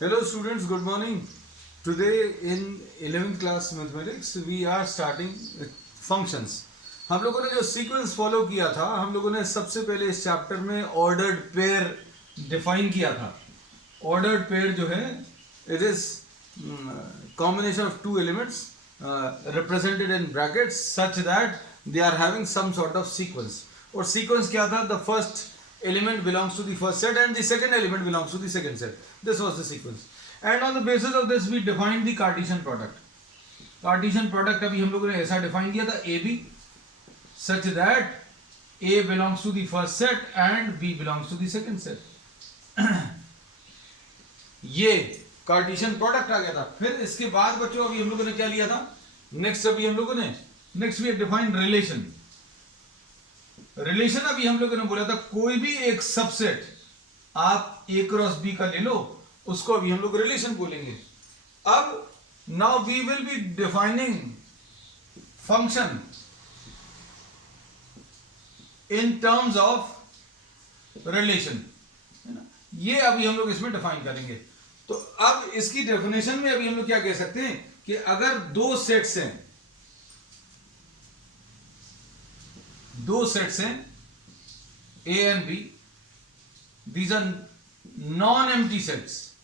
Hello students, good morning. Today in 11th class mathematics we are starting with functions. हम लोगों ने जो sequence follow किया था, हम लोगों ने सबसे पहले इस चैप्टर में ऑर्डर्ड पेयर डिफाइन किया था. ऑर्डर्ड पेयर जो है it is combination of two elements represented in brackets such that they are having some sort of sequence. और sequence क्या था? The first element belongs to the first set and the second element belongs to the second set. This was the sequence. And on the basis of this we defined the Cartesian product. Cartesian product अभी हम लोगों ने ऐसा define किया था AB such that A belongs to the first set and B belongs to the second set. ये Cartesian product आ गया था. फिर इसके बाद बच्चों अभी हम लोगों ने क्या लिया था? नेक्स्ट अभी हम लोगों ने next we defined relation. Relation अभी हम लोगों ने बोला था कोई भी एक सबसेट आप A क्रॉस B का ले लो, उसको अभी हम लोग रिलेशन बोलेंगे. अब now we will be defining function in terms of relation. ये अभी हम लोग इसमें डिफाइन करेंगे. तो अब इसकी डेफिनेशन में अभी हम लोग क्या कह सकते हैं कि अगर दो सेट्स हैं A and B, these are non-empty sets.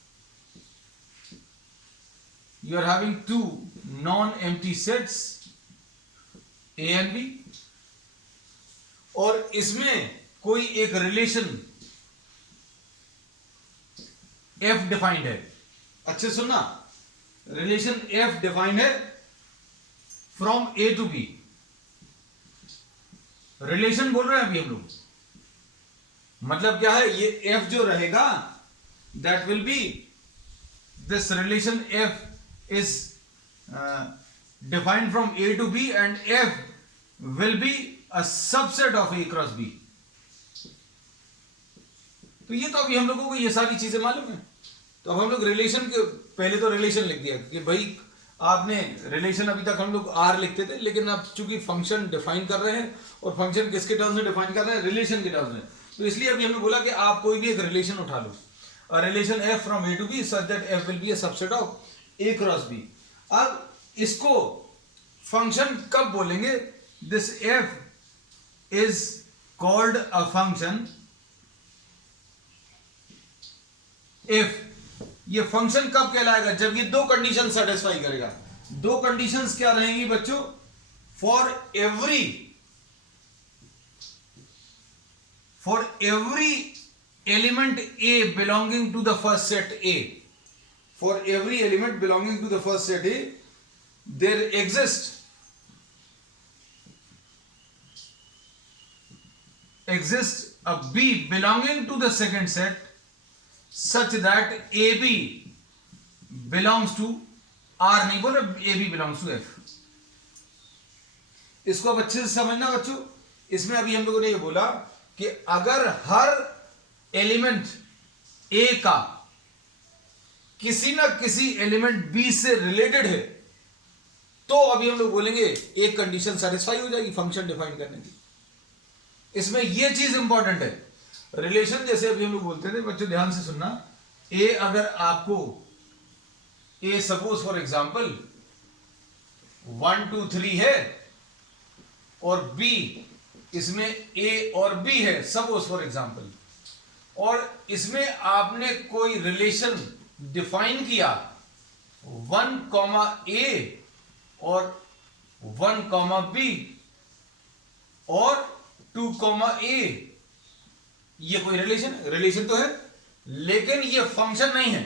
You are having two non-empty sets A and B और इसमें कोई एक रिलेशन F डिफाइंड है. अच्छे सुनना, रिलेशन F डिफाइंड है from A to B. Relation बोल रहे हैं अभी हम लोग. मतलब क्या है? ये F जो रहेगा that will be this relation F is defined from A to B and F will be a subset of A cross B. तो ये तो अभी हम लोगों को ये सारी चीजें मालूम है. तो अब हम लोग रिलेशन के पहले तो रिलेशन लिख दिया कि भाई आपने रिलेशन अभी तक हम लोग आर लिखते थे, लेकिन अब चूंकि फंक्शन डिफाइन कर रहे हैं और फंक्शन किसके टर्म्स में डिफाइन कर रहे हैं? रिलेशन के टर्म्स में. तो इसलिए अभी हमने बोला कि आप कोई भी एक रिलेशन उठा लो, relation f from a to b such that f will be a subset of a cross b. अब इसको फंक्शन कब बोलेंगे? This f is called a function if. ये फंक्शन कब कहलाएगा? जब ये दो कंडीशन सेटिस्फाई करेगा. दो कंडीशंस क्या रहेंगी बच्चों? For every element A belonging to the first set A, for every element belonging to the first set A, there exists a B belonging to the second set such that AB belongs to R. नहीं बोल रहे, AB belongs to F. इसको अब अच्छे से समझना बच्चों. इसमें अभी हम लोगों ने ये बोला कि अगर हर एलिमेंट A का किसी ना किसी एलिमेंट B से रिलेटेड है, तो अभी हम लोग बोलेंगे एक कंडीशन सेटिस्फाई हो जाएगी फंक्शन डिफाइन करने की. इसमें ये चीज इंपॉर्टेंट है. रिलेशन जैसे अभी हम लोग बोलते थे बच्चों, ध्यान से सुनना. ए अगर आपको ए सपोज फॉर एग्जांपल 1 2 3 है और बी इसमें ए और बी है सपोज फॉर एग्जांपल, और इसमें आपने कोई रिलेशन डिफाइन किया 1 A और 1 B और 2 A. ये कोई रिलेशन तो है, लेकिन ये फंक्शन नहीं है.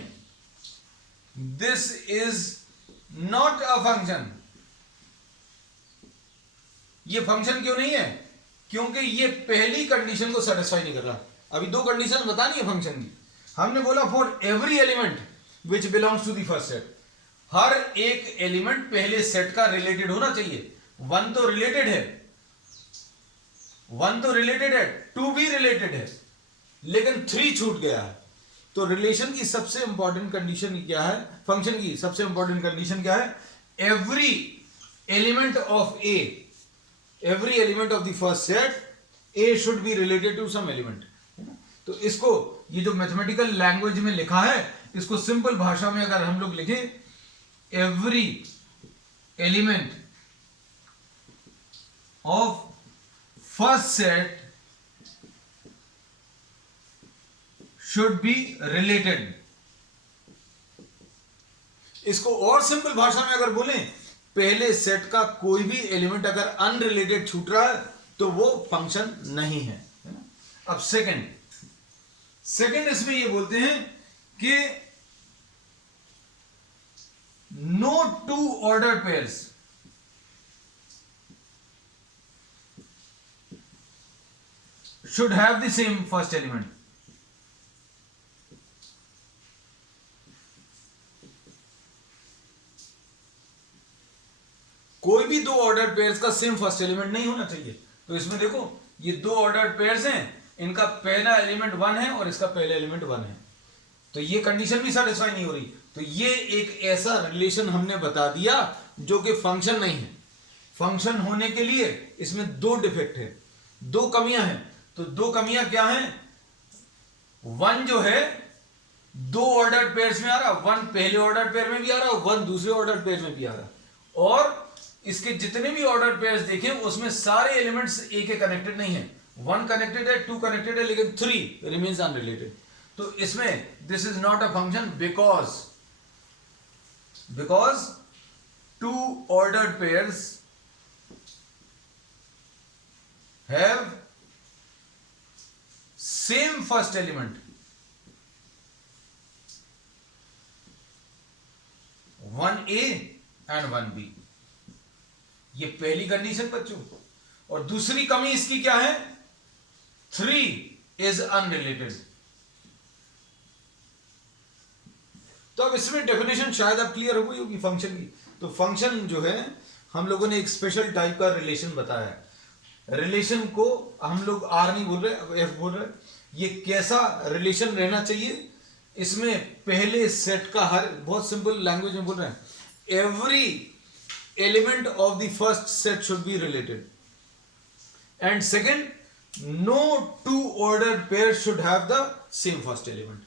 This is not a function. ये फंक्शन क्यों नहीं है? क्योंकि ये पहली कंडीशन को सेटिस्फाई नहीं कर रहा. अभी दो कंडीशन बतानी है फंक्शन की. हमने बोला for every element which belongs to the first set. हर एक एलिमेंट पहले सेट का रिलेटेड होना चाहिए. वन तो रिलेटेड है, टू भी रिलेटेड है, लेकिन 3 छूट गया है. तो रिलेशन की सबसे इंपॉर्टेंट कंडीशन क्या है? फंक्शन की सबसे इंपॉर्टेंट कंडीशन क्या है? Every element of A, every element of the first set A should be related to some element. तो इसको ये जो मैथमेटिकल लैंग्वेज में लिखा है इसको सिंपल भाषा में अगर हम लोग लिखें, every element of first set should be related. इसको और सिंपल भाषा में अगर बोलें, पहले सेट का कोई भी एलिमेंट अगर अनरिलेटेड छूट रहा है तो वो फंक्शन नहीं है ना। अब सेकंड इसमें ये बोलते हैं कि no two order pairs should have the same first element. कोई भी दो ऑर्डर पेयर्स का सेम फर्स्ट एलिमेंट नहीं होना चाहिए। तो इसमें देखो, ये दो ऑर्डर पेयर्स हैं, इनका पहला एलिमेंट 1 है और इसका पहला एलिमेंट 1 है, तो ये कंडीशन भी सेटिस्फाई नहीं हो रही। तो ये एक ऐसा रिलेशन हमने बता दिया जो कि फंक्शन नहीं है। फंक्शन होने के लिए इसमें दो डिफेक्ट है, दो कमियां हैं। तो दो कमियां क्या हैं? 1 जो है दो ऑर्डर पेयर्स में आ रहा, 1 पहले ऑर्डर पेयर में भी आ रहा, 1 दूसरे ऑर्डर पेयर में भी आ रहा, और इसके जितने भी ऑर्डर पेयर्स देखें उसमें सारे एलिमेंट्स एक एक कनेक्टेड नहीं है। 1 कनेक्टेड है, 2 कनेक्टेड है, लेकिन 3 रिमेन्स अनरिलेटेड। तो इसमें this is not a function because 2 ordered pairs have same first element, 1a and 1b। ये पहली कंडीशन बच्चों। और दूसरी कमी इसकी क्या है? 3 is unrelated। तो अब इसमें डेफिनेशन शायद अब क्लियर हो गई होगी फंक्शन की। तो फंक्शन जो है, हम लोगों ने एक स्पेशल टाइप का रिलेशन बताया है। रिलेशन को हम लोग आर नहीं बोल रहे, अब एफ बोल रहे। ये कैसा रिलेशन रहना चाहिए? इसमें पहले सेट का हर, बहुत सिंपल लैंग्वेज में बोल रहे हैं, every element of the first set should be related, and second, no two ordered pair should have the same first element.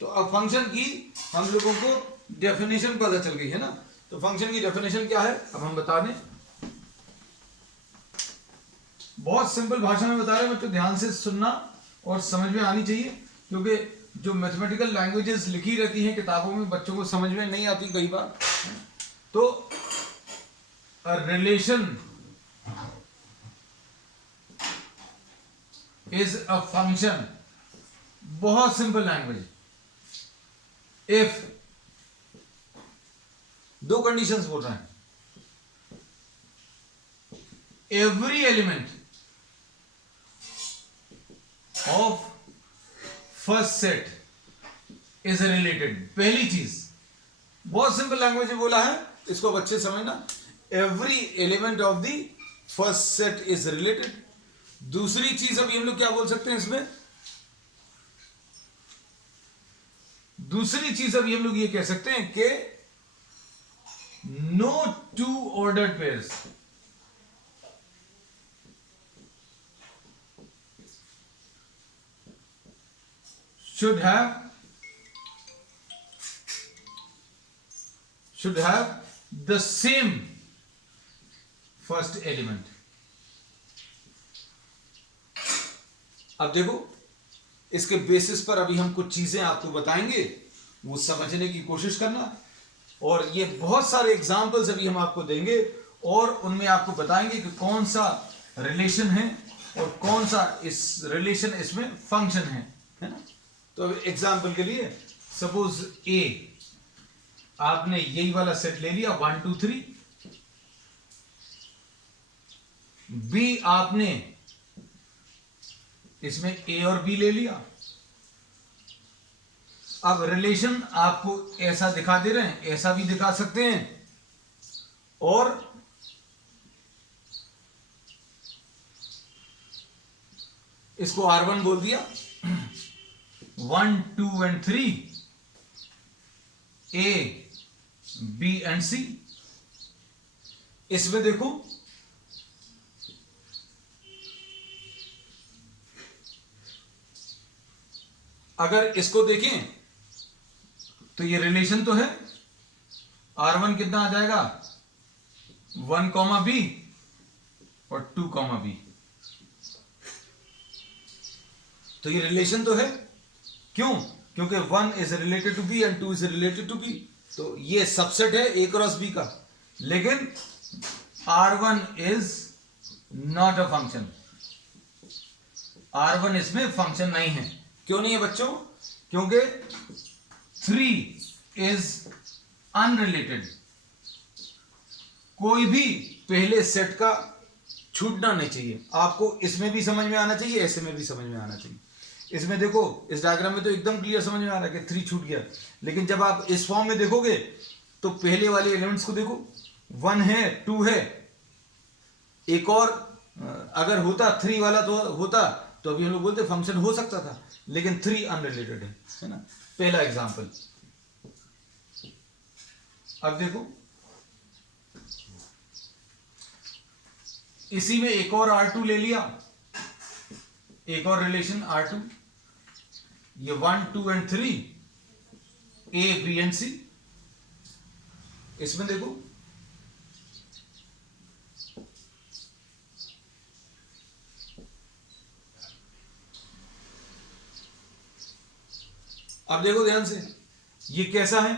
तो अब फंक्शन की हम लोगों को डेफिनेशन पता चल गई है ना। तो फंक्शन की डेफिनेशन क्या है अब हम बता दें। बहुत सिंपल भाषा में बता रहे हैं, तो ध्यान से सुनना और समझ में आनी चाहिए, क्योंकि जो मैथमेटिकल लैंग्वेजेस लिखी रहती हैं किताबों में बच्चों को समझ में नहीं आती कई बार। तो रिलेशन इज अ फंक्शन, बहुत सिंपल लैंग्वेज, इफ दो कंडीशंस बोल रहे हैं, every element of first set is related. पहली चीज, बहुत सिंपल लैंग्वेज में बोला है, इसको अब अच्छे समझना। Every element of the first set is related. दूसरी चीज अभी हम लोग क्या बोल सकते हैं इसमें? दूसरी चीज अभी हम लोग ये कह सकते हैं कि no two ordered pairs should have the same first element। अब देखो, इसके बेसिस पर अभी हम कुछ चीजें आपको बताएंगे, वो समझने की कोशिश करना, और ये बहुत सारे एग्जाम्पल्स अभी हम आपको देंगे और उनमें आपको बताएंगे कि कौन सा रिलेशन है और कौन सा इस रिलेशन इसमें फंक्शन है ना। तो एग्जाम्पल के लिए, सपोज ए, आपने यही वाला सेट ले लिया 1 2 3, बी आपने इसमें ए और बी ले लिया। अब रिलेशन आपको ऐसा दिखा दे रहे हैं, ऐसा भी दिखा सकते हैं, और इसको R1 बोल दिया, 1 2 and 3, A B and C। इसमें देखो, अगर इसको देखें, तो ये रिलेशन तो है, R1 कितना आ जाएगा 1 कॉमा बी और 2 कॉमा बी। तो ये रिलेशन तो है, क्यों? क्योंकि 1 is related to B and 2 is related to B. तो ये सबसेट है A क्रॉस B का, लेकिन R1 is not a function. R1 इसमें फंक्शन नहीं है। क्यों नहीं है बच्चों? क्योंकि 3 इज अनरिलेटेड। कोई भी पहले सेट का छूटना नहीं चाहिए। आपको इसमें भी समझ में आना चाहिए, ऐसे में भी समझ में आना चाहिए। इसमें देखो, इस डायग्राम में तो एकदम क्लियर समझ में आ रहा है कि 3 छूट गया, लेकिन जब आप इस फॉर्म में देखोगे तो पहले वाले एलिमेंट्स को देखो, 1 है, 2 है, एक और अगर होता 3 वाला तो होता तो अभी हम लोग बोलते फंक्शन हो सकता था, लेकिन 3 अनरिलेटेड है ना। पहला एग्जांपल। अब देखो, इसी में एक और R2 ले लिया, एक और रिलेशन R2, ये 1, 2 and 3 A, B and C। इसमें देखो, अब देखो ध्यान से, ये कैसा है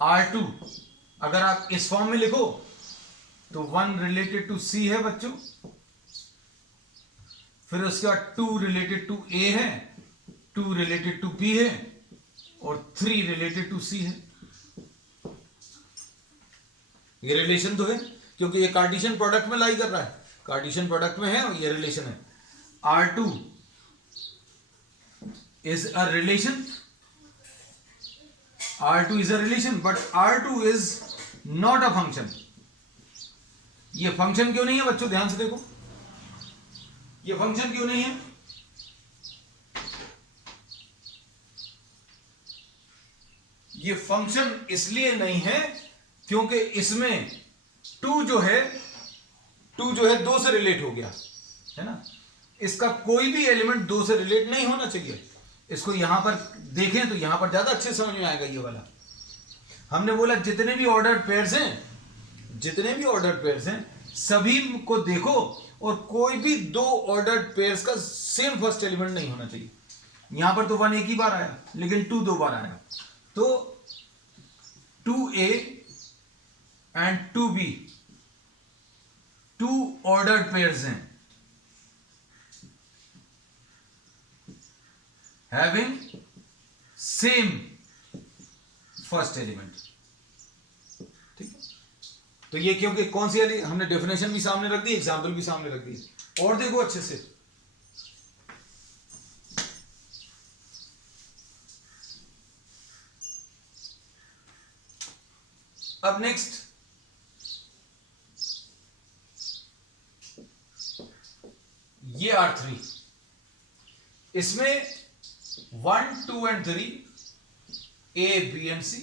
R2। अगर आप इस फॉर्म में लिखो तो 1 रिलेटेड टू C है बच्चों, फिर उसके बाद 2 रिलेटेड टू A है, 2 रिलेटेड टू B है और 3 रिलेटेड टू C है। ये रिलेशन तो है, क्योंकि ये कार्टेशियन प्रोडक्ट में लाई कर रहा है, कार्टेशियन प्रोडक्ट में है और ये रिलेशन है। R2 is a relation, R2 is a relation, but R2 is not a function। ये फंक्शन क्यों नहीं है बच्चों? ध्यान से देखो, ये फंक्शन क्यों नहीं है? ये फंक्शन इसलिए नहीं है क्योंकि इसमें 2 जो है 2 से रिलेट हो गया है ना। इसका कोई भी एलिमेंट 2 से रिलेट नहीं होना चाहिए। इसको यहां पर देखें तो यहां पर ज्यादा अच्छे समझ में आएगा। ये वाला हमने बोला जितने भी ऑर्डर्ड पेयर्स हैं सभी को देखो और कोई भी 2 ऑर्डर्ड पेयर्स का सेम फर्स्ट एलिमेंट नहीं होना चाहिए। यहां पर तो 1 एक ही बार आया, लेकिन 2 2 बार आया। तो 2A and 2B 2 ordered pairs हैं, having same first element। ठीक है, तो ये क्योंकि कौन सी वाली हमने डेफिनेशन भी सामने रख दी, एग्जाम्पल भी सामने रख दी। और देखो अच्छे से, अब नेक्स्ट ये R3, इसमें 1, 2 and 3 A, B and C।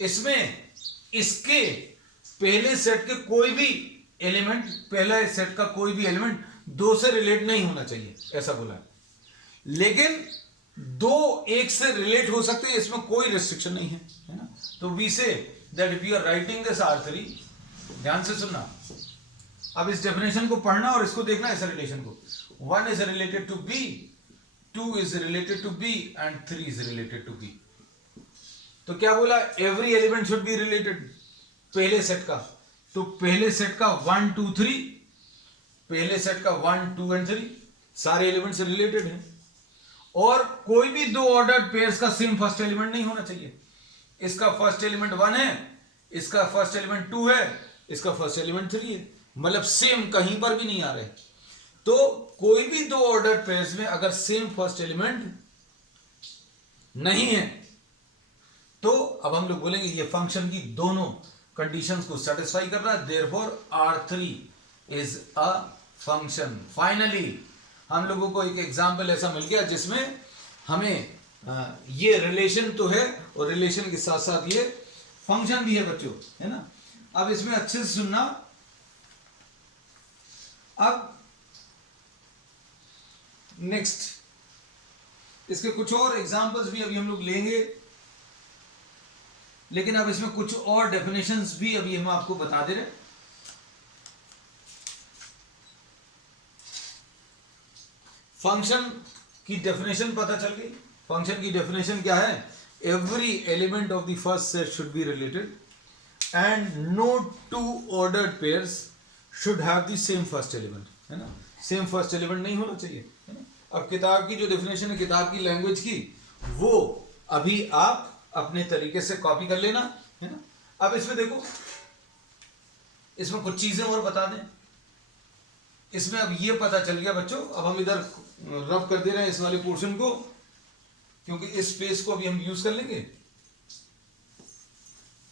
इसमें इसके पहले सेट के कोई भी एलिमेंट, पहला सेट का कोई भी एलिमेंट 2 से रिलेट नहीं होना चाहिए, ऐसा बोला है। लेकिन 2 1 से रिलेट हो सकते हैं, इसमें कोई रिस्ट्रिक्शन नहीं है ना। तो we say that we are writing this R3। ध्यान से सुनना, अब इस डेफिनेशन को पढ़ना और इसको देखना, ऐसा रिलेशन को। 1 is related to B, 2 is related to B and 3 is related to B। तो क्या बोला? Every element should be related, पहले सेट का। तो पहले सेट का 1, 2, 3, पहले सेट का 1, 2 एंड 3 सारे एलिमेंट से रिलेटेड हैं। और कोई भी 2 ऑर्डर्ड पेयर्स का सेम फर्स्ट एलिमेंट नहीं होना चाहिए। इसका फर्स्ट एलिमेंट 1 है, इसका फर्स्ट एलिमेंट 2 है, इसका फर्स्ट एलिमेंट 3 है, मतलब सेम कहीं पर भी नहीं आ रहे। तो कोई भी 2 ऑर्डर्ड पेयर्स में अगर सेम फर्स्ट एलिमेंट नहीं है तो अब हम लोग बोलेंगे ये फंक्शन की दोनों कंडीशंस को सेटिस्फाई कर रहा है, therefore R3 is a function. Finally हम लोगों को एक एग्जांपल ऐसा मिल गया जिसमें हमें ये रिलेशन तो है और रिलेशन के साथ साथ ये फंक्शन भी है बच्चों, है ना। अब इसमें अच्छे से सुनना। अब नेक्स्ट इसके कुछ और एग्जांपल्स भी अभी हम लोग लेंगे, लेकिन अब इसमें कुछ और डेफिनेशंस भी अभी हम आपको बता दे रहे हैं। फंक्शन की डेफिनेशन पता चल गई। फंक्शन की डेफिनेशन क्या है? Every element of the first set should be related and no two ordered pairs should have the same first element, है ना। सेम फर्स्ट एलिमेंट नहीं होना चाहिए, है ना। अब किताब की जो डेफिनेशन है किताब की लैंग्वेज की, वो अभी आप अपने तरीके से कॉपी कर लेना, है ना। अब इसमें देखो, इसमें कुछ चीजें और बता दें। इसमें अब ये पता चल गया बच्चों, अब हम इधर रब कर दे रहे हैं इस वाले पोर्शन को, क्योंकि इस स्पेस को अभी हम यूज कर लेंगे।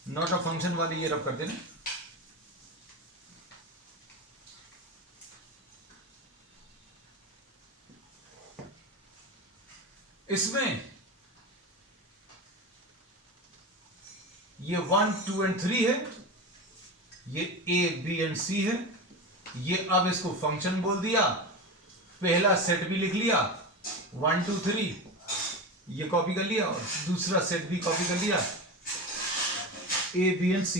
नॉट अ फंक्शन वाले ये रब कर देना। इसमें ये 1 2 एंड 3 है, ये A B एंड C है। ये अब इसको फंक्शन बोल दिया, पहला सेट भी लिख लिया 1 2 3, ये कॉपी कर लिया, और दूसरा सेट भी कॉपी कर लिया A B एंड C।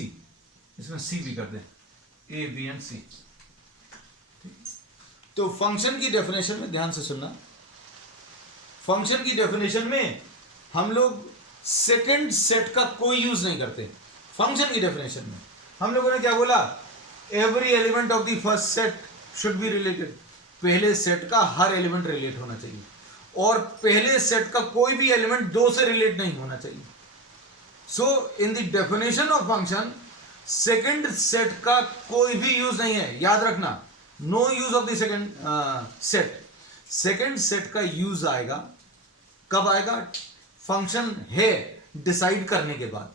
इसमें C भी कर दें, A B एंड C। तो फंक्शन की डेफिनेशन में ध्यान से सुनना। फंक्शन की डेफिनेशन में हम लोग सेकंड सेट का कोई यूज नहीं करते। फंक्शन की डेफिनेशन में हम लोगों ने क्या बोला? Every element of the first set should be related. पहले सेट का हर एलिमेंट रिलेट होना चाहिए, और पहले सेट का कोई भी एलिमेंट दो से रिलेट नहीं होना चाहिए। So in the definition of function, second set का कोई भी यूज नहीं है, याद रखना। No use of the second set. Second set का यूज आएगा कब आएगा? फंक्शन है डिसाइड करने के बाद।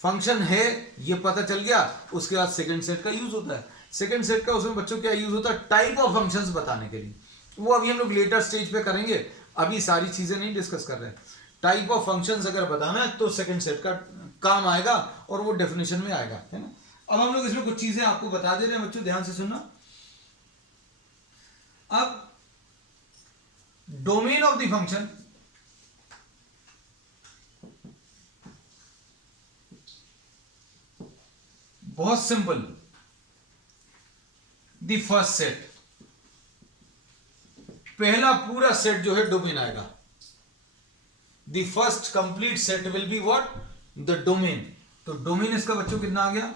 फंक्शन है ये पता चल गया, उसके बाद सेकंड सेट का यूज होता है। सेकंड सेट का उसमें बच्चों क्या यूज होता है? टाइप ऑफ फंक्शंस बताने के लिए। वो अभी हम लोग लेटर स्टेज पे करेंगे, अभी सारी चीजें नहीं डिस्कस कर रहे हैं। टाइप ऑफ फंक्शंस अगर बताना है तो सेकंड सेट का काम आएगा, और वो डेफिनेशन में आएगा, है ना। अब हम लोग इसमें कुछ चीजें आपको बता दे रहे हैं बच्चों, ध्यान से सुनना। अब डोमेन ऑफ द फंक्शन, बहुत सिंपल। द फर्स्ट सेट, पहला पूरा सेट जो है डोमेन आएगा। The first complete set will be what? The domain. तो डोमेन इसका बच्चों कितना आ गया?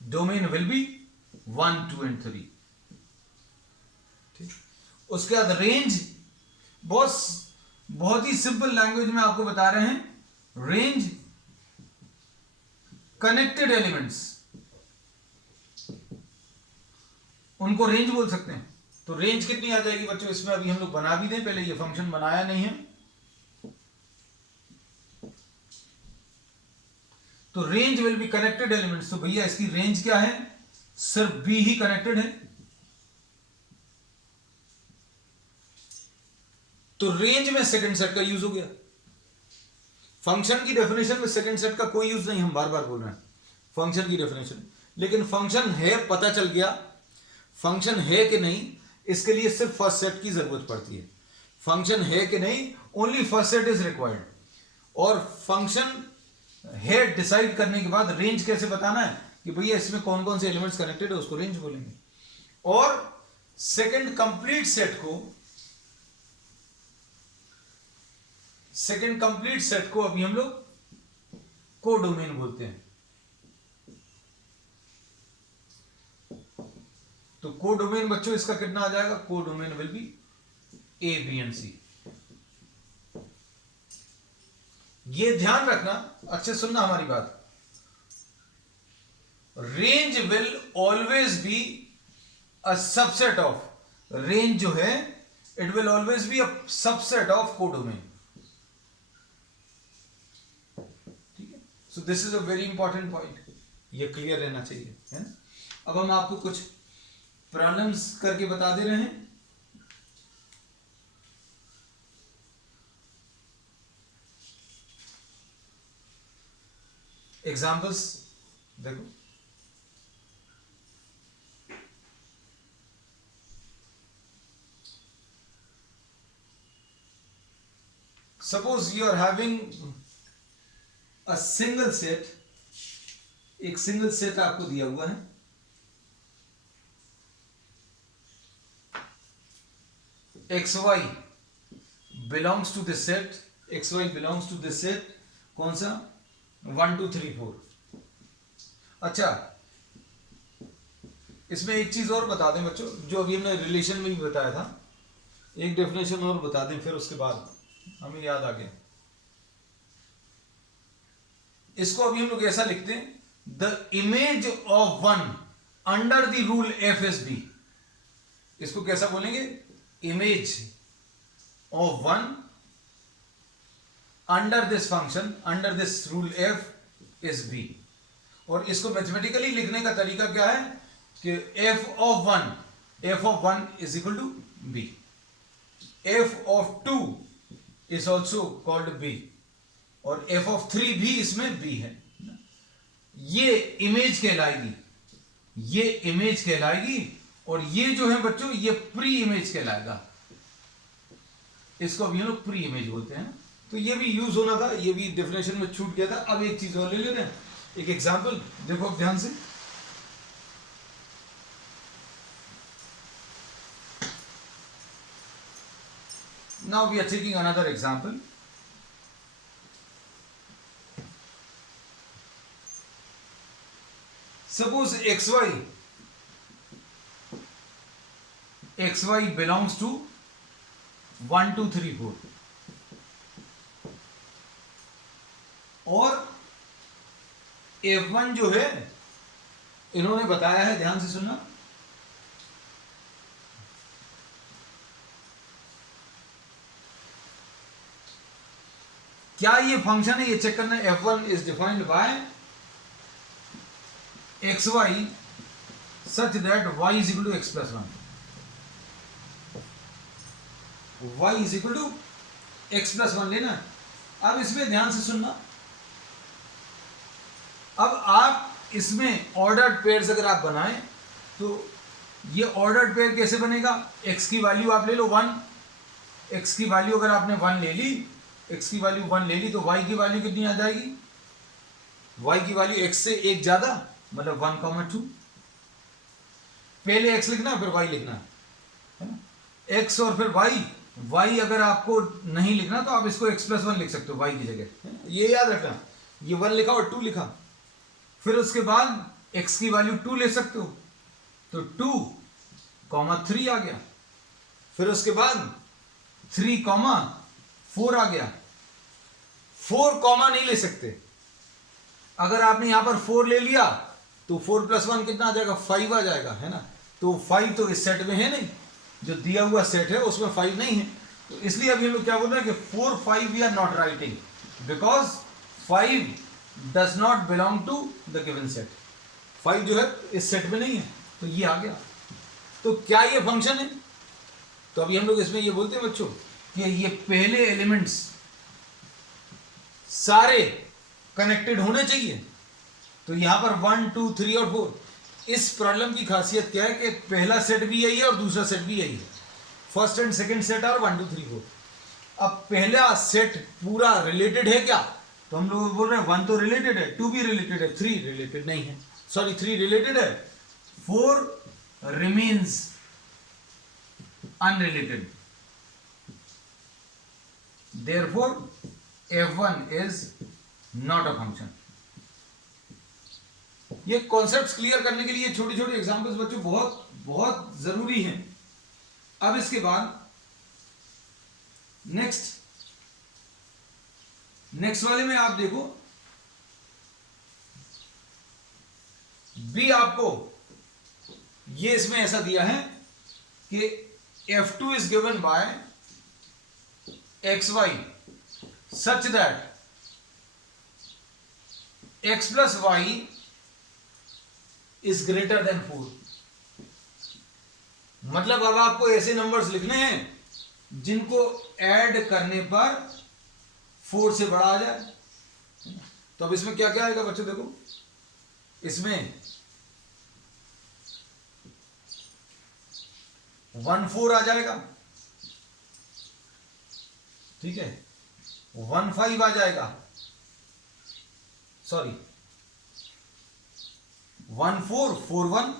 Domain will be 1 2 and 3। ठीक। उसके बाद रेंज, बहुत ही सिंपल लैंग्वेज में आपको बता रहे हैं। रेंज कनेक्टेड एलिमेंट्स, उनको रेंज बोल सकते हैं। तो रेंज कितनी आ जाएगी बच्चों? इसमें अभी हम लोग बना भी दें, पहले ये फंक्शन बनाया नहीं है। तो range will be connected elements. तो भैया इसकी रेंज क्या है? सिर्फ बी ही कनेक्टेड है। तो रेंज में सेकंड सेट का यूज हो गया। फंक्शन की डेफिनेशन में सेकंड सेट का कोई यूज नहीं, हम बार बार बोल रहे हैं फंक्शन की डेफिनेशन। लेकिन फंक्शन है पता चल गया, फंक्शन है कि नहीं इसके लिए सिर्फ फर्स्ट सेट की जरूरत पड़ती है। फंक्शन है कि नहीं, only first set is required. और फंक्शन है डिसाइड करने के बाद रेंज कैसे बताना है कि भैया इसमें कौन कौन से एलिमेंट्स कनेक्टेड है, उसको रेंज बोलेंगे। और सेकंड कंप्लीट सेट को अभी हम लोग कोडोमेन बोलते हैं। तो कोडोमेन बच्चों इसका कितना आ जाएगा? Codomain will be A B and C। ये ध्यान रखना, अच्छे सुनना हमारी बात। Range will always be a subset of, range जो है it will always be a subset of codomain. ठीक है। So this is a very important point, ये क्लियर रहना चाहिए, है ना। अब हम आपको कुछ प्रॉब्लम्स करके बता दे रहे हैं। एग्जाम्पल्स देखो। Suppose you are having a single set, एक सिंगल सेट आपको दिया हुआ है, X Y belongs to this set, X Y belongs to this set, कौन सा 1 2 3 4। अच्छा, इसमें एक चीज और बता दें बच्चों, जो अभी हमने रिलेशन में भी बताया था, एक डेफिनेशन और बता दें, फिर उसके बाद हमें याद आ गया। इसको अभी हम लोग ऐसा लिखते हैं, the image of one under the rule F is B. इसको कैसा बोलेंगे, image of one under this function, under this rule F is B. और इसको मैथमेटिकली लिखने का तरीका क्या है कि F of one is equal to B, F of two is also called B, और एफ ऑफ 3 भी इसमें बी है। ये इमेज कहलाएगी, ये इमेज कहलाएगी, और ये जो है बच्चों ये प्री इमेज कहलाएगा। इसको अभी हम लोग प्री इमेज बोलते हैं। तो ये भी यूज होना था, ये भी डेफिनेशन में छूट गया था। अब एक चीज और ले लेते हैं, एक एग्जांपल देखो अब ध्यान से। Now we are taking another example. Suppose xy belongs to 1 2 3 4, और f1 जो है इन्होंने बताया है, ध्यान से सुनना, क्या ये फंक्शन है, ये चेक करना है। f1 is defined by xy such that y is equal to x plus 1, y is equal to x plus 1 लेना। अब इसमें ध्यान से सुनना, अब आप इसमें ऑर्डर्ड पेयर्स अगर आप बनाएं तो ये ऑर्डर्ड पेयर कैसे बनेगा, x की वैल्यू आप ले लो 1, x की वैल्यू अगर आपने 1 ले ली, x की वैल्यू 1 ले ली, तो y की वैल्यू कितनी आ जाएगी, y की वैल्यू x से एक ज्यादा, मतलब 1, 2। पहले x लिखना फिर y लिखना है ना, x और फिर y अगर आपको नहीं लिखना तो आप इसको x plus 1 लिख सकते हो y की जगह, ये याद रखना। ये 1 लिखा और 2 लिखा, फिर उसके बाद x की वैल्यू 2 ले सकते हो, तो 2, 3 आ गया, फिर उसके बाद 3, 4 आ गया। 4 कॉमा नहीं ले सकते, अगर आपने यहां पर 4 ले लिया तो 4 plus 1 कितना आ जाएगा, 5 आ जाएगा, है ना। तो 5 तो इस सेट में है नहीं, जो दिया हुआ सेट है उसमें 5 नहीं है, तो इसलिए अभी हम लोग क्या बोल रहे हैं कि 4 5 we are not writing, because 5 does not belong to the given set. 5 जो है इस सेट में नहीं है, तो ये आ गया। तो क्या ये फंक्शन है, तो अभी हम लोग इसमें ये बोलते हैं बच्चों कि ये पहले एलिमेंट्स सारे कनेक्टेड होने चाहिए। तो यहां पर 1 2 3 और 4, इस प्रॉब्लम की खासियत क्या है कि पहला सेट भी यही है और दूसरा सेट भी यही है, फर्स्ट एंड सेकंड सेट और 1 2 3 4। अब पहला सेट पूरा रिलेटेड है क्या, तो हम लोग बोल रहे हैं 1 तो रिलेटेड है, 2 भी रिलेटेड है, 3 रिलेटेड नहीं है, सॉरी 3 रिलेटेड है, 4 remains unrelated, therefore f1 is not a function. ये कॉन्सेप्ट्स क्लियर करने के लिए छोटी छोटी एग्जांपल्स बच्चों बहुत बहुत जरूरी हैं। अब इसके बाद नेक्स्ट वाले में आप देखो, बी आपको ये इसमें ऐसा दिया है कि f2 is given by xy such that x plus y is greater than 4। मतलब अब आपको ऐसे नंबर्स लिखने हैं जिनको ऐड करने पर 4 से बड़ा आ जाए। तो अब इसमें क्या क्या आएगा बच्चों, देखो इसमें 1 4 आ जाएगा, ठीक है, 15 आ जाएगा, सॉरी 1441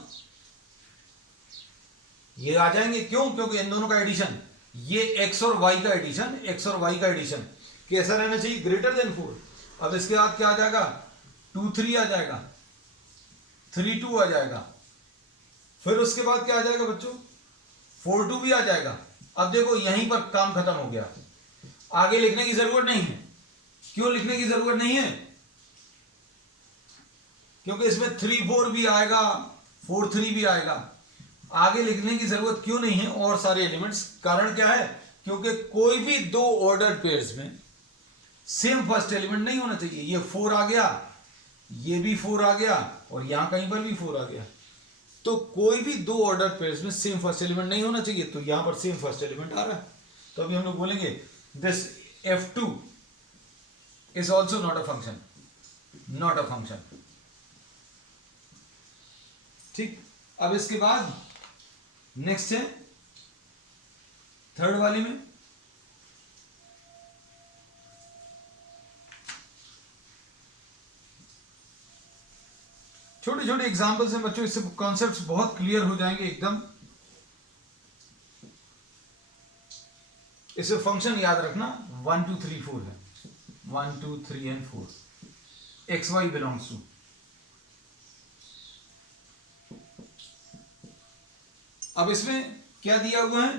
ये आ जाएंगे। क्यों? क्योंकि इन दोनों का एडिशन, ये x और y का एडिशन, x और y का एडिशन कैसा रहना चाहिए? Greater than 4। अब इसके बाद क्या आ जाएगा? 23 आ जाएगा, 32 आ जाएगा, फिर उसके बाद क्या आ जाएगा बच्चों? 42 भी आ जाएगा। अब देखो यहीं पर काम खत्म हो गया, आगे लिखने की जरूरत नहीं है। क्यों लिखने की जरूरत नहीं है? क्योंकि इसमें 34 भी आएगा, 43 भी आएगा। आगे लिखने की जरूरत क्यों नहीं है और सारे एलिमेंट्स? कारण क्या है? क्योंकि कोई भी दो ऑर्डर्ड पेयर्स में सेम फर्स्ट एलिमेंट नहीं होना चाहिए। ये 4 आ गया, ये भी 4 आ गया, और यहां कहीं पर भी 4 आ गया, तो कोई भी दो ऑर्डर्ड पेयर्स में सेम फर्स्ट एलिमेंट नहीं होना चाहिए। तो यहां पर सेम फर्स्ट एलिमेंट आ रहा है, तो अभी हम लोग बोलेंगे this f2 is also not a function, not a function. ठीक, अब इसके बाद नेक्स्ट है थर्ड वाली में छोटे छोटे एग्जांपल्स हैं बच्चों, इससे कॉन्सेप्ट्स बहुत क्लियर हो जाएंगे एकदम। इसे फंक्शन याद रखना 1 2 3 4 है, 1 2 3 and 4 X Y belongs to. अब इसमें क्या दिया हुआ है?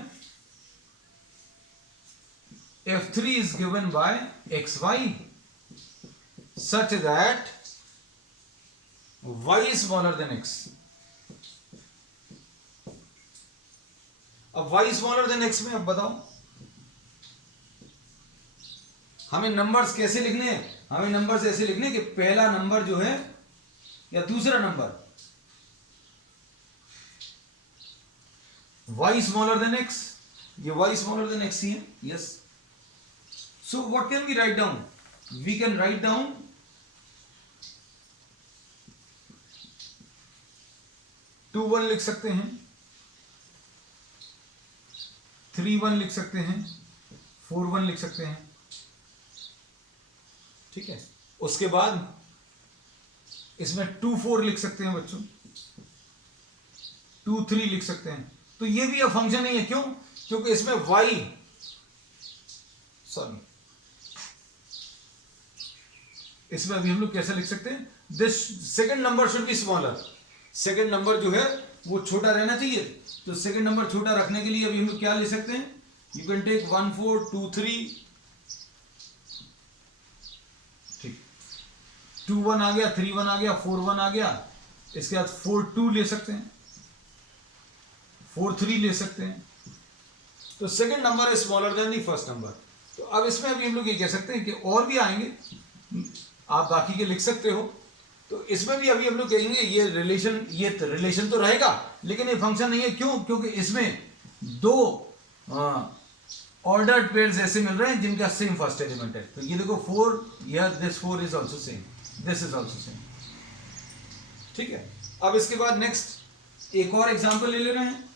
f3 is given by xy such that y is smaller than x। अब y smaller than x में अब बताओ हमें नंबर्स कैसे लिखने हैं? हमें नंबर्स ऐसे लिखने कि पहला नंबर जो है या दूसरा number y smaller than x, ये y smaller than x ही है। yes, so what can we write down? We can write down 2 1 लिख सकते हैं, 3 1 लिख सकते हैं, 4 1 लिख सकते हैं। ठीक है, उसके बाद इसमें 2 4 लिख सकते हैं बच्चों, 2 3 लिख सकते हैं। तो ये भी अब फंक्शन नहीं है। क्यों? क्योंकि इसमें y, सॉरी इसमें अभी हम लोग कैसे लिख सकते हैं? This second number should be smaller. Second number जो है वो छोटा रहना चाहिए, तो सेकंड नंबर छोटा रखने के लिए अभी हम लोग क्या ले सकते हैं? यू कैन टेक 1 4 2 3, ठीक, 2 1 आ गया, 3 1 आ गया, 4 1 आ गया, इसके बाद 4 2 ले सकते हैं, 4 3 ले सकते हैं। तो second number is smaller than the first number. तो अब इसमें अभी हम लोग ये कह सकते हैं कि और भी आएंगे, आप बाकी के लिख सकते हो। तो इसमें भी अभी हम लोग कहेंगे ये रिलेशन तो रहेगा, लेकिन ये फंक्शन नहीं है। क्यों? क्योंकि इसमें दो ऑर्डर्ड पेयर्स ऐसे मिल रहे हैं जिनका सेम फर्स्ट एलिमेंट है। तो ये देखो 4, या this 4 is also same, this is also same. ठीक है, अब इसके बाद नेक्स्ट एक और एग्जाम्पल ले ले रहे हैं।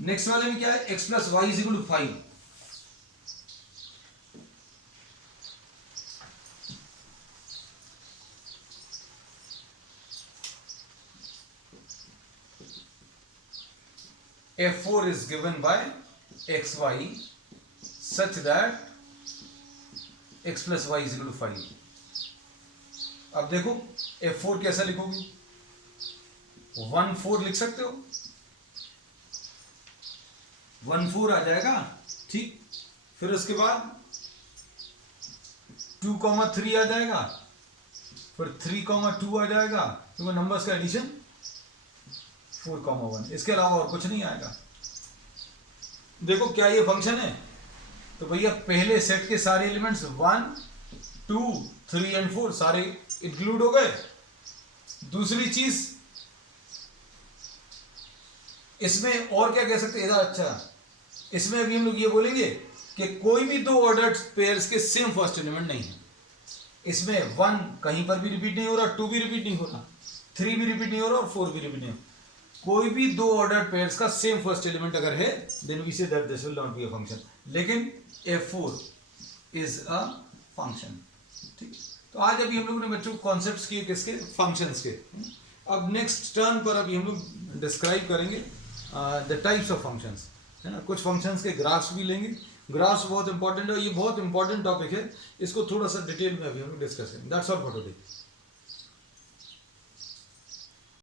नेक्स्ट वाले में क्या है? x plus Y is equal to 5। f4 is given by xy such that x plus y is equal to 5। अब देखो f4 कैसा लिखोगे? 1 4 लिख सकते हो, 1 4 आ जाएगा। ठीक, फिर उसके बाद 2 3 आ जाएगा, फिर 3 2 आ जाएगा, तो नंबर्स का एडिशन 4 1। इसके अलावा और कुछ नहीं आएगा। देखो क्या ये फंक्शन है? तो भैया पहले सेट के सारे एलिमेंट्स 1 2 3 एंड 4 सारे इंक्लूड हो गए। दूसरी चीज इसमें और क्या कह सकते हैं? अच्छा, इसमें अभी हम लोग ये बोलेंगे कि कोई भी दो ऑर्डर्ड पेयर्स के सेम फर्स्ट एलिमेंट नहीं है। इसमें 1 कहीं पर भी रिपीट नहीं हो रहा, 2 भी रिपीट नहीं हो रहा, 3 भी रिपीट नहीं हो रहा और 4 भी रिपीट नहीं हो रहा। कोई भी दो ऑर्डर पेयर्स का सेम फर्स्ट एलिमेंट अगर है then we say that this will not be a function, लेकिन F4 इज अ फंक्शन। ठीक, तो आज अभी हम लोगों ने बच्चों कॉन्सेप्ट्स किए किसके, फंक्शंस के। अब नेक्स्ट टर्न पर अभी हम लोग डिस्क्राइब करेंगे द टाइप्स ऑफ फंक्शंस, है ना। कुछ फंक्शंस के ग्राफ्स भी लेंगे, ग्राफ्स बहुत इंपॉर्टेंट है, ये बहुत इंपॉर्टेंट टॉपिक है, इसको थोड़ा सा डिटेल में अभी हम लोग डिस्कस करेंगे। That's all for today.